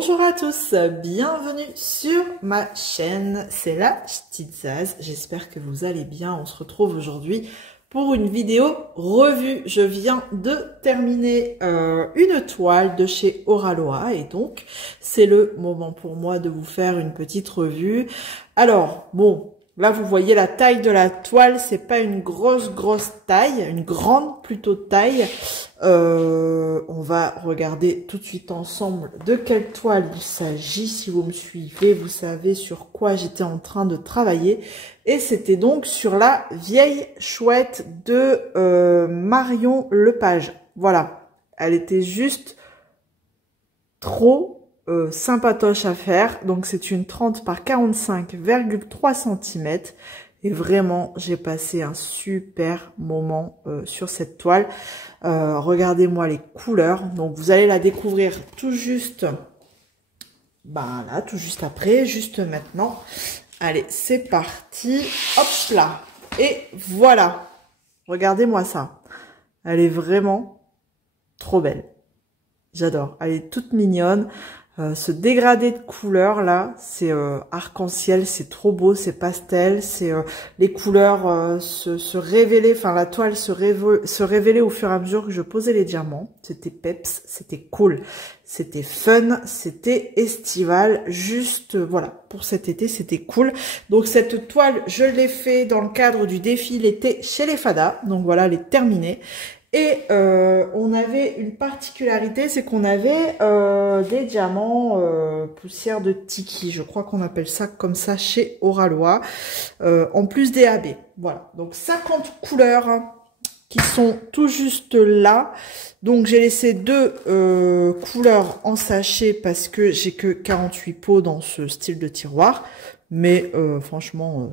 Bonjour à tous, bienvenue sur ma chaîne, c'est la Petite Zaz, j'espère que vous allez bien. On se retrouve aujourd'hui pour une vidéo revue. Je viens de terminer une toile de chez Oraloa et donc c'est le moment pour moi de vous faire une petite revue. Alors bon, là vous voyez la taille de la toile, c'est pas une grosse taille, une grande plutôt taille. On va regarder tout de suite ensemble de quelle toile il s'agit. Si vous me suivez, vous savez sur quoi j'étais en train de travailler. Et c'était donc sur la vieille chouette de Marion Lepage. Voilà, elle était juste trop sympatoche à faire. Donc c'est une 30 par 45,3 cm. Et vraiment, j'ai passé un super moment sur cette toile. Regardez-moi les couleurs. Donc, vous allez la découvrir tout juste, ben là, tout juste après, juste maintenant. Allez, c'est parti. Hop là. Et voilà. Regardez-moi ça. Elle est vraiment trop belle. J'adore. Elle est toute mignonne. Ce dégradé de couleurs là, c'est arc-en-ciel, c'est trop beau, c'est pastel, c'est les couleurs se révélaient, enfin la toile se révélait au fur et à mesure que je posais les diamants. C'était peps, c'était cool, c'était fun, c'était estival, juste voilà, pour cet été c'était cool. Donc cette toile, je l'ai fait dans le cadre du défi l'été chez les Fada, donc voilà, elle est terminée. Et on avait une particularité, c'est qu'on avait des diamants poussière de Tiki, je crois qu'on appelle ça comme ça chez Oraloa, en plus des AB. Voilà, donc 50 couleurs qui sont tout juste là. Donc j'ai laissé deux couleurs en sachet parce que j'ai que 48 pots dans ce style de tiroir. Mais franchement,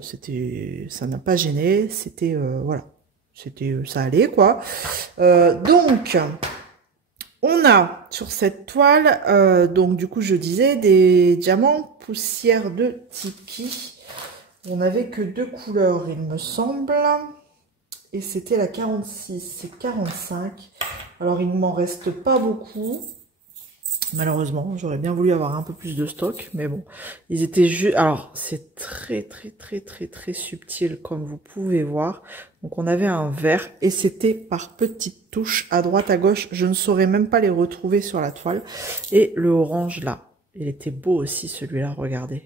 ça n'a pas gêné, c'était voilà. Ça allait quoi. Donc, on a sur cette toile, donc du coup je disais, des diamants poussière de Tiki. On n'avait que deux couleurs il me semble. Et c'était la 46 et 45. Alors il ne m'en reste pas beaucoup. Malheureusement, j'aurais bien voulu avoir un peu plus de stock, mais bon, ils étaient juste. Alors, c'est très subtil comme vous pouvez voir. Donc, on avait un vert et c'était par petites touches à droite, à gauche. Je ne saurais même pas les retrouver sur la toile. Et le orange là, il était beau aussi celui-là. Regardez,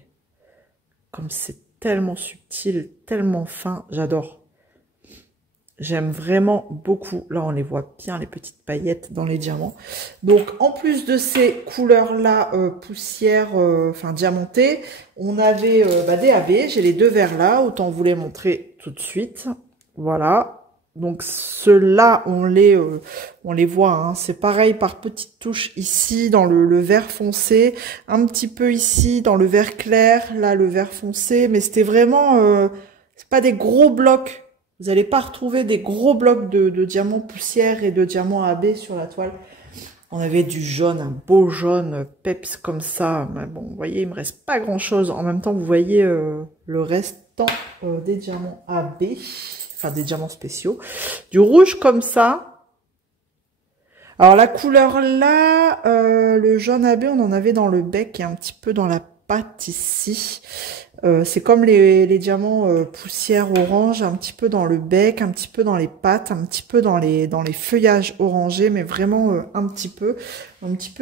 comme c'est tellement subtil, tellement fin, j'adore. J'aime vraiment beaucoup. Là, on les voit bien, les petites paillettes dans les diamants. Donc, en plus de ces couleurs-là, poussière, enfin diamantées, on avait des AB. J'ai les deux verres là. Autant vous les montrer tout de suite. Voilà. Donc, ceux-là, on les voit. Hein. C'est pareil par petites touches ici, dans le vert foncé. Un petit peu ici, dans le vert clair. Là, le vert foncé. Mais c'était vraiment... c'est pas des gros blocs. Vous n'allez pas retrouver des gros blocs de diamants poussière et de diamants AB sur la toile. On avait du jaune, un beau jaune peps comme ça. Mais bon, vous voyez, il me reste pas grand-chose. En même temps, vous voyez le restant des diamants AB, enfin des diamants spéciaux. Du rouge comme ça. Alors la couleur là, le jaune AB, on en avait dans le bec et un petit peu dans la patte ici. C'est comme les diamants poussière orange, un petit peu dans le bec, un petit peu dans les pattes, un petit peu dans les feuillages orangés, mais vraiment un petit peu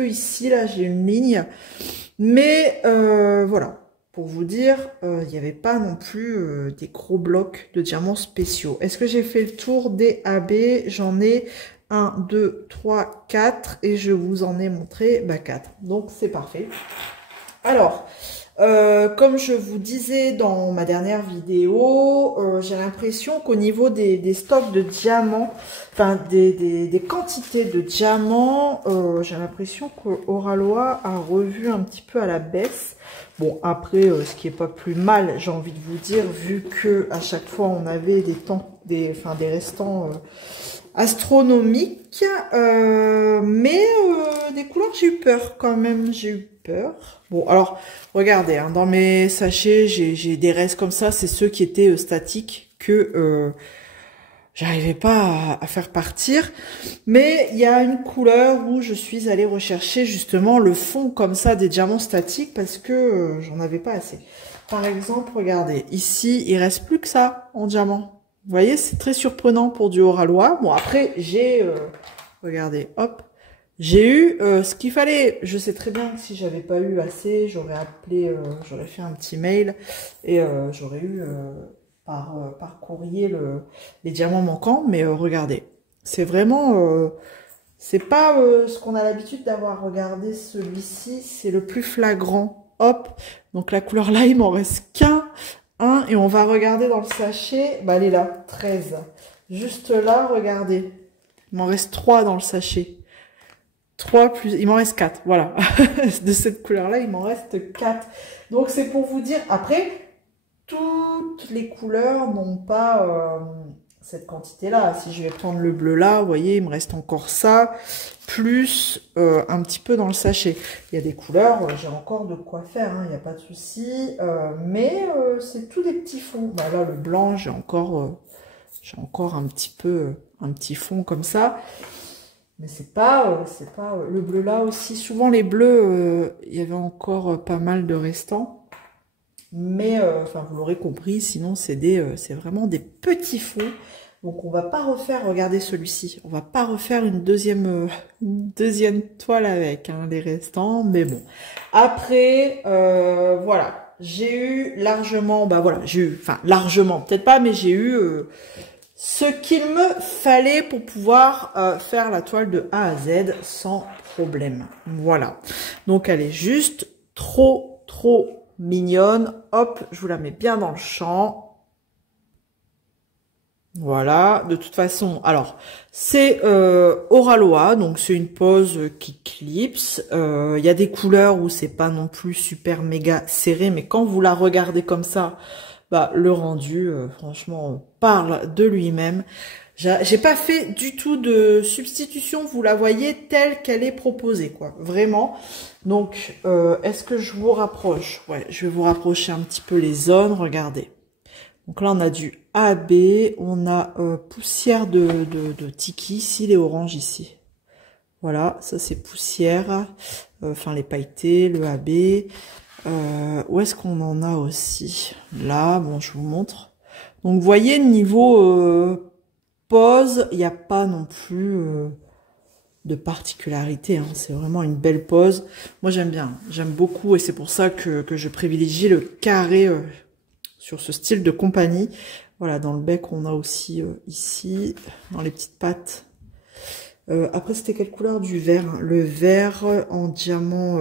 ici, là j'ai une ligne. Mais voilà, pour vous dire, il n'y avait pas non plus des gros blocs de diamants spéciaux. Est-ce que j'ai fait le tour des AB? J'en ai 1, 2, 3, 4 et je vous en ai montré 4. Donc c'est parfait. Alors... comme je vous disais dans ma dernière vidéo, j'ai l'impression qu'au niveau des stocks de diamants, enfin des quantités de diamants, j'ai l'impression qu'Oraloa a revu un petit peu à la baisse. Bon, après, ce qui est pas plus mal, j'ai envie de vous dire, vu que à chaque fois on avait des restants astronomiques, mais des couleurs, j'ai eu peur quand même, j'ai eu peur. Bon, alors, regardez, hein, dans mes sachets, j'ai des restes comme ça, c'est ceux qui étaient statiques que j'arrivais pas à faire partir. Mais il y a une couleur où je suis allée rechercher justement le fond comme ça des diamants statiques parce que j'en avais pas assez. Par exemple, regardez, ici, il reste plus que ça en diamant. Vous voyez, c'est très surprenant pour du Oralois. Bon, après, j'ai, regardez, hop, j'ai eu ce qu'il fallait. Je sais très bien que si j'avais pas eu assez, j'aurais appelé, j'aurais fait un petit mail et j'aurais eu par courrier les diamants manquants. Mais regardez, c'est vraiment, c'est pas ce qu'on a l'habitude d'avoir. Regardé celui-ci, c'est le plus flagrant. Hop, donc la couleur là, il m'en reste qu'un. Et on va regarder dans le sachet. Bah, elle est là, 13. Juste là, regardez. Il m'en reste 3 dans le sachet. 3 plus... Il m'en reste 4, voilà. De cette couleur-là, il m'en reste 4. Donc, c'est pour vous dire... Après, toutes les couleurs n'ont pas cette quantité-là. Si je vais prendre le bleu là, vous voyez, il me reste encore ça, plus un petit peu dans le sachet. Il y a des couleurs, j'ai encore de quoi faire, hein, il n'y a pas de souci. Mais c'est tout des petits fonds. Bah, là, le blanc, j'ai encore un petit fond comme ça. Mais c'est pas le bleu là aussi. Souvent les bleus, il y avait encore pas mal de restants. Mais, enfin, vous l'aurez compris, sinon c'est vraiment des petits fonds. Donc on va pas refaire, regardez celui-ci, on va pas refaire une deuxième toile avec hein, les restants. Mais bon, après, voilà, j'ai eu largement, bah voilà, j'ai eu, enfin largement, peut-être pas, mais j'ai eu ce qu'il me fallait pour pouvoir faire la toile de A à Z sans problème. Voilà. Donc elle est juste trop mignonne. Hop, je vous la mets bien dans le champ. Voilà. De toute façon, alors c'est Oralois, donc c'est une pose qui clipse. Il y a des couleurs où c'est pas non plus super méga serré, mais quand vous la regardez comme ça, bah, le rendu, franchement, parle de lui-même. J'ai pas fait du tout de substitution, vous la voyez telle qu'elle est proposée, quoi, vraiment. Donc, est-ce que je vous rapproche? Ouais, je vais vous rapprocher un petit peu les zones, regardez. Donc là, on a du AB, on a poussière de tiki, ici, les oranges ici. Voilà, ça c'est poussière, enfin les pailletés, le AB. Où est-ce qu'on en a aussi? Là, bon, je vous montre. Donc, vous voyez, niveau pose, il n'y a pas non plus de particularité. Hein. C'est vraiment une belle pose. Moi, j'aime bien. J'aime beaucoup et c'est pour ça que je privilégie le carré sur ce style de compagnie. Voilà, dans le bec, on a aussi ici, dans les petites pattes. Après, c'était quelle couleur du vert? Hein. Le vert en diamant...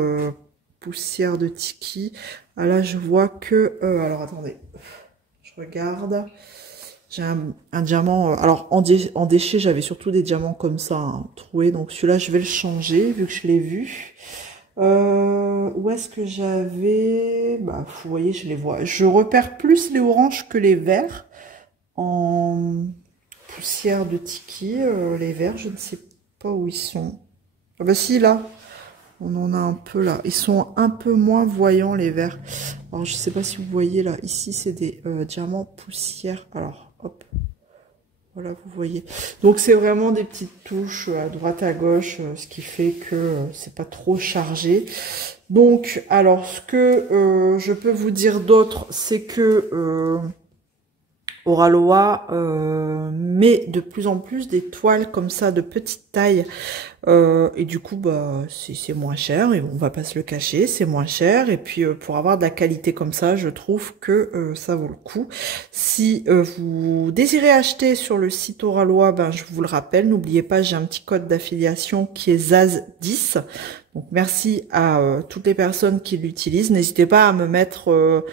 poussière de tiki. Ah là, je vois que... alors, attendez. Je regarde. J'ai un diamant... alors, en déchet, j'avais surtout des diamants comme ça, hein, troués. Donc, celui-là, je vais le changer, vu que je l'ai vu. Où est-ce que j'avais... Bah, vous voyez, je les vois. Je repère plus les oranges que les verts. En poussière de tiki. Les verts, je ne sais pas où ils sont. Ah bah si, là. On en a un peu là. Ils sont un peu moins voyants, les verts. Alors, je sais pas si vous voyez là. Ici, c'est des diamants poussière. Alors, hop. Voilà, vous voyez. Donc, c'est vraiment des petites touches à droite, à gauche, ce qui fait que c'est pas trop chargé. Donc, alors, ce que je peux vous dire d'autre, c'est que Oralois met de plus en plus des toiles comme ça de petite taille et du coup bah c'est moins cher et on va pas se le cacher, c'est moins cher et puis pour avoir de la qualité comme ça, je trouve que ça vaut le coup. Si vous désirez acheter sur le site Oralois, ben je vous le rappelle, n'oubliez pas, j'ai un petit code d'affiliation qui est ZAZ10. Donc merci à toutes les personnes qui l'utilisent. N'hésitez pas à me mettre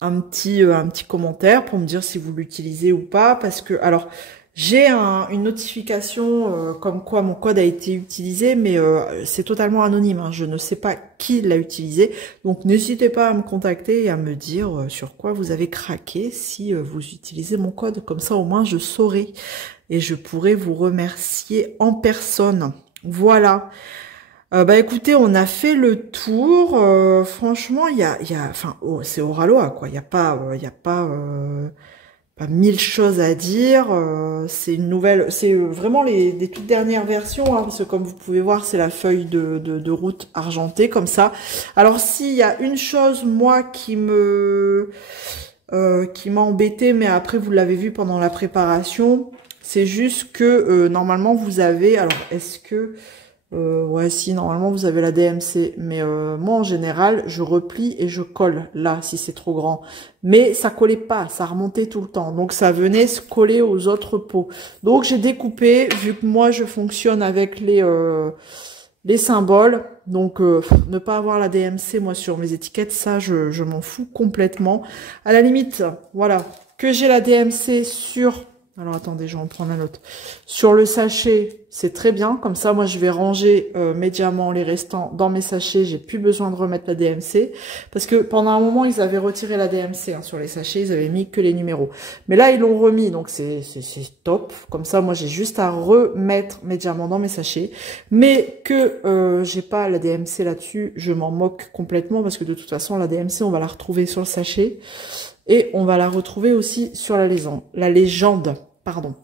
un petit commentaire pour me dire si vous l'utilisez ou pas, parce que alors j'ai une notification comme quoi mon code a été utilisé, mais c'est totalement anonyme, hein, je ne sais pas qui l'a utilisé, donc n'hésitez pas à me contacter et à me dire sur quoi vous avez craqué si vous utilisez mon code, comme ça au moins je saurai et je pourrai vous remercier en personne. Voilà. Bah écoutez, on a fait le tour. Franchement, enfin, oh, c'est Oralois quoi. Il y a pas pas mille choses à dire. C'est une nouvelle, c'est vraiment des toutes dernières versions, hein, parce que comme vous pouvez voir, c'est la feuille de route argentée comme ça. Alors s'il y a une chose moi qui m'a embêté, mais après vous l'avez vu pendant la préparation, c'est juste que normalement vous avez, alors est-ce que ouais, si, normalement, vous avez la DMC. Mais moi, en général, je replie et je colle là, si c'est trop grand. Mais ça collait pas, ça remontait tout le temps. Donc, ça venait se coller aux autres pots. Donc, j'ai découpé, vu que moi, je fonctionne avec les symboles. Donc, ne pas avoir la DMC, moi, sur mes étiquettes, ça, je m'en fous complètement. À la limite, voilà, que j'ai la DMC sur... Alors, attendez, je vais en prendre un autre. Sur le sachet, c'est très bien. Comme ça, moi, je vais ranger mes diamants, les restants, dans mes sachets. J'ai plus besoin de remettre la DMC. Parce que pendant un moment, ils avaient retiré la DMC hein, sur les sachets. Ils avaient mis que les numéros. Mais là, ils l'ont remis. Donc, c'est top. Comme ça, moi, j'ai juste à remettre mes diamants dans mes sachets. Mais que j'ai pas la DMC là-dessus, je m'en moque complètement. Parce que de toute façon, la DMC, on va la retrouver sur le sachet. Et on va la retrouver aussi sur la légende, pardon.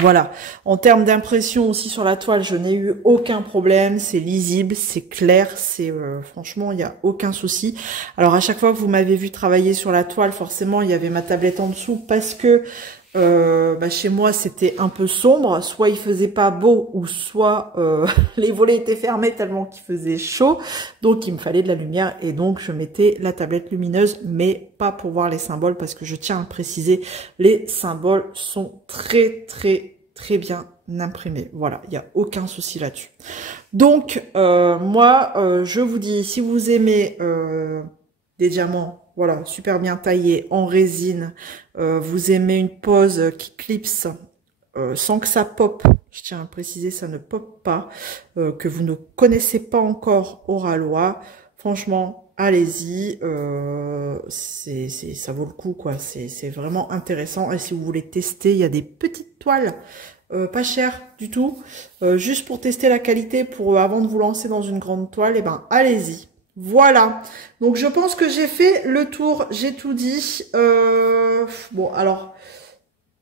Voilà. En termes d'impression aussi sur la toile, je n'ai eu aucun problème. C'est lisible, c'est clair, c'est franchement, il n'y a aucun souci. Alors à chaque fois que vous m'avez vu travailler sur la toile, forcément, il y avait ma tablette en dessous parce que chez moi c'était un peu sombre, soit il faisait pas beau ou soit les volets étaient fermés tellement qu'il faisait chaud, donc il me fallait de la lumière et donc je mettais la tablette lumineuse, mais pas pour voir les symboles parce que je tiens à préciser, les symboles sont très bien imprimés. Voilà, il n'y a aucun souci là-dessus. Donc moi je vous dis, si vous aimez des diamants, voilà, super bien taillés en résine, vous aimez une pose qui clipse sans que ça pop, je tiens à préciser, ça ne pop pas, que vous ne connaissez pas encore au Rallois, franchement, allez-y, ça vaut le coup, quoi, c'est vraiment intéressant, et si vous voulez tester, il y a des petites toiles, pas chères du tout, juste pour tester la qualité, avant de vous lancer dans une grande toile, et ben, allez-y. Voilà, donc je pense que j'ai fait le tour, j'ai tout dit. Bon, alors,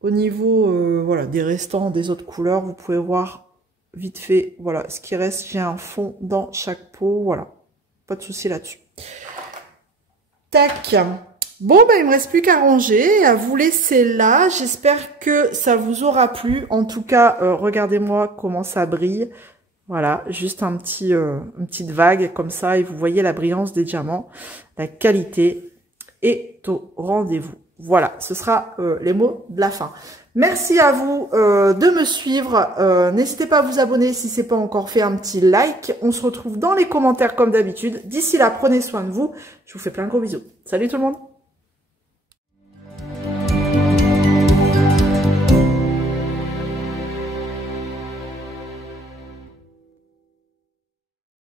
au niveau voilà, des restants, des autres couleurs, vous pouvez voir vite fait, voilà, ce qui reste, j'ai un fond dans chaque pot, voilà, pas de souci là-dessus. Tac. Bon, ben, il me reste plus qu'à ranger et à vous laisser là. J'espère que ça vous aura plu. En tout cas, regardez-moi comment ça brille. Voilà, juste une petite vague comme ça et vous voyez la brillance des diamants. La qualité est au rendez-vous. Voilà, ce sera les mots de la fin. Merci à vous de me suivre. N'hésitez pas à vous abonner si ce n'est pas encore fait, un petit like. On se retrouve dans les commentaires comme d'habitude. D'ici là, prenez soin de vous. Je vous fais plein de gros bisous. Salut tout le monde!